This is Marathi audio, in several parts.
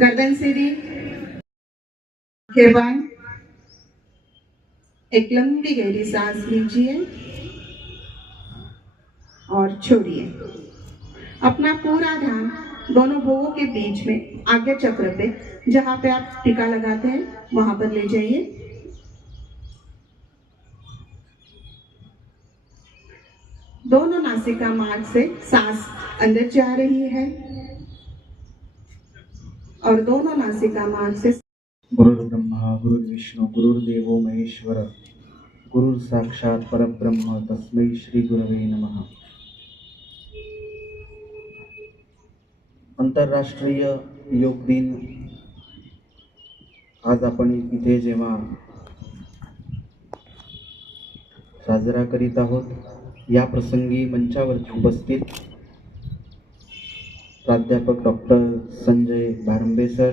गर्दन सीधी, आंखें बंद। एक लंबी गहरी सांस लीजिए और छोड़िए। अपना पूरा ध्यान दोनों भुवों के बीच में आज्ञा चक्र पे, जहां पे आप टीका लगाते हैं वहां पर ले जाइए। दोनों नासिका मार्ग से सांस अंदर जा रही है और दोनों नासिका मार्ग से गुरुर्ब्रह्मा गुरुर्विष्णु गुरुर्देवो महेश्वर गुरुर साक्षात परब्रह्म तस्मै श्री गुरवे नमः। आंतरराष्ट्रीय योग दिन आज आपण इथे जेव्हा साजरा करीत आहोत, या प्रसंगी मंचावरती उपस्थित प्राध्यापक डॉक्टर संजय भारंबे सर,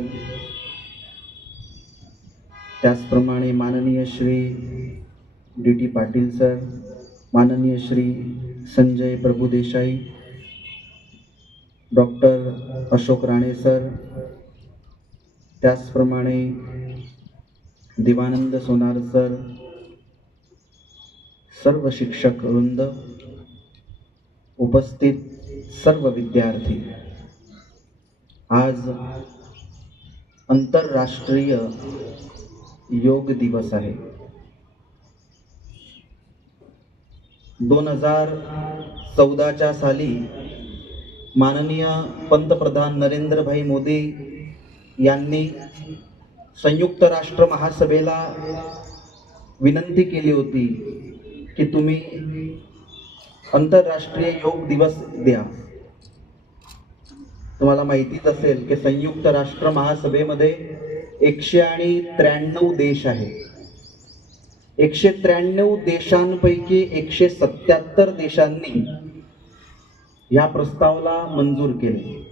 त्याचप्रमाणे माननीय श्री डी पाटील सर, माननीय श्री संजय प्रभुदेसाई, डॉक्टर अशोक राणे सर, त्याचप्रमाणे दिवानंद सोनार सर, सर्व शिक्षक वृंद, उपस्थित सर्व विद्यार्थी, आज आंतरराष्ट्रीय योग दिवस आहे। 2014च्या साली माननीय पंतप्रधान नरेंद्रभाई मोदी यांनी संयुक्त राष्ट्र महासभेला विनंती केली होती की तुम्ही आंतरराष्ट्रीय योग दिवस द्या। तुम्हाला माहितीच असेल की संयुक्त राष्ट्र महासभेमध्ये 193 देश आहे। 193 देशांपैकी 177 देशांनी या प्रस्तावाला मंजूर केले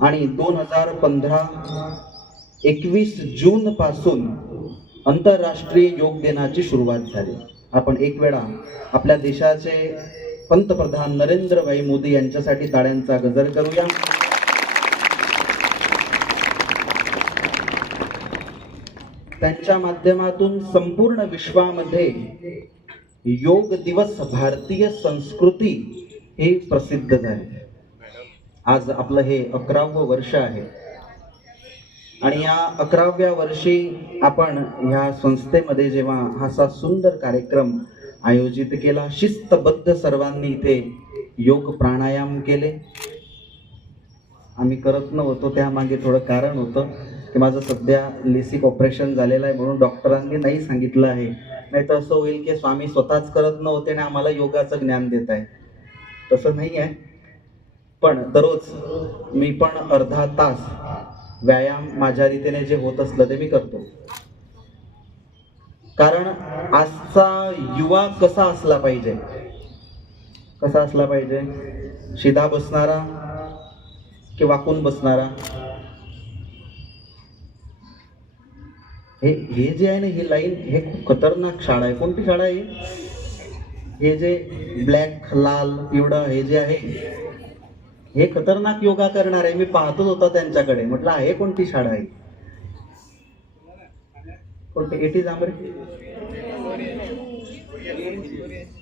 आणि 2015-21 जून पासून आंतरराष्ट्रीय योग दिनाची सुरुवात झाली। आपण एक वेळा आपल्या देशाचे पंतप्रधान नरेंद्रभाई मोदी यांच्यासाठी टाळ्यांचा गजर करूया। त्यांच्या माध्यमातून संपूर्ण विश्वामध्ये योग दिवस भारतीय संस्कृती हे प्रसिद्ध झाले। आज आपलं हे 11वं वर्ष आहे आणि या 11व्या वर्षी आपण ह्या संस्थेमध्ये जेव्हा हा सुंदर कार्यक्रम आयोजित केला, शिस्तबद्ध सर्वांनी इथे योग प्राणायाम केले। आम्ही करत नव्हतो, त्यामागे थोडं कारण होतं की माझं सध्या लेसिक ऑपरेशन झालेलं आहे म्हणून डॉक्टरांनी नाही सांगितलं आहे, नाही तर असं होईल की स्वामी स्वतःच करत नव्हते आणि आम्हाला योगाचं ज्ञान देत आहे। तसं नाही आहे, पण दररोज मी पण अर्धा तास व्यायाम माझ्या रीतीने जे होत असलं ते मी करतो। कारण आजचा युवा कसा असला पाहिजे, कसा असला पाहिजे, सीधा बसणारा की वाकून बसणारा? हे जे आहे ना, ही लाईन हे खूप खतरनाक शाळा आहे। कोणती शाळा आहे? हे जे ब्लॅक लाल पिवळं हे जे आहे हे खतरनाक योगा करणार आहे। मी पाहतच होता त्यांच्याकडे, म्हटलं आहे कोणती शाळा आहे? कोणती? एटी जांभरे?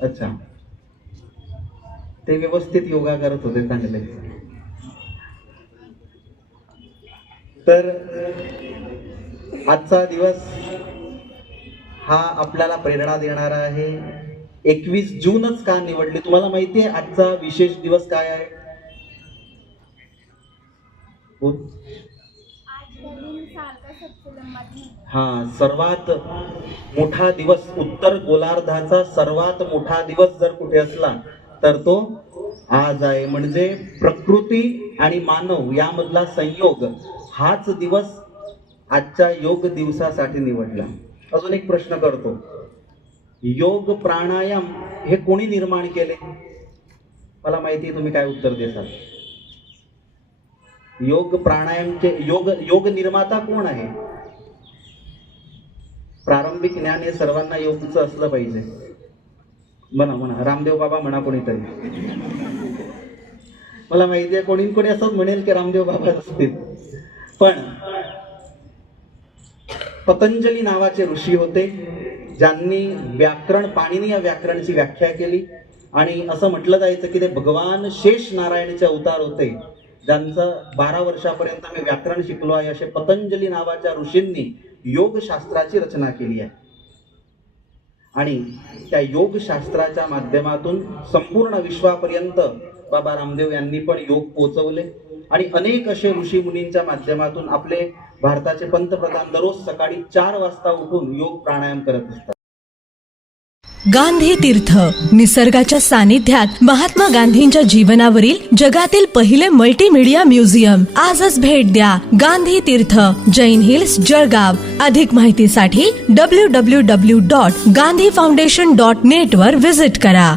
अच्छा, ते व्यवस्थित योगा करत होते, चांगले। तर आजचा दिवस हा आपल्याला प्रेरणा देणारा आहे। 21 जूनच का निवडली? तुम्हाला माहिती आहे आजचा विशेष दिवस काय आहे? हा, सर्वात मोठा दिवस, उत्तर गोलार्धाचा सर्वात मोठा दिवस जर कुठे असला तर तो आज आहे। म्हणजे प्रकृती आणि मानव यामधला संयोग हाच दिवस आजच्या योग दिवसासाठी निवडला। अजून एक प्रश्न करतो, योग प्राणायाम हे कोणी निर्माण केले? मला माहिती आहे तुम्ही काय उत्तर देसाल। योग प्राणायामचे योग निर्माता कोण आहे? प्रारंभिक ज्ञान हे सर्वांना योगचं असलं पाहिजे। म्हणा रामदेव बाबा म्हणा कोणीतरी। मला माहिती आहे कोणी असंच म्हणेल की रामदेव बाबा असतील, पण पतंजली नावाचे ऋषी होते, ज्यांनी पाणिनी या व्याकरणची व्याख्या केली. आणि असं म्हटलं जायचं की ते भगवान शेष नारायणचे अवतार होते, ज्यांचं 12 वर्षापर्यंत मी व्याकरण शिकलो आहे, असे पतंजली नावाच्या ऋषींनी योगशास्त्राची रचना केली आहे. आणि त्या योगशास्त्राच्या माध्यमातून संपूर्ण विश्वापर्यंत बाबा रामदेव यांनी पण योग पोहोचवले. आणि अनेक असे ऋषी मुनींच्या माध्यमातून आपले भारताचे पंतप्रधान दररोज सकाळी 4 वाजता उठून योग प्राणायाम करत असतात. गांधी तीर्थ, निसर्गाच्या सानिध्यात महात्मा गांधींच्या जीवनावरील जगातील पहिले मल्टीमीडिया म्युझियम. आजच भेट द्या. गांधी तीर्थ, जैन हिल्स, जळगाव. अधिक माहितीसाठी www.gandhifoundation.net वर विजिट करा.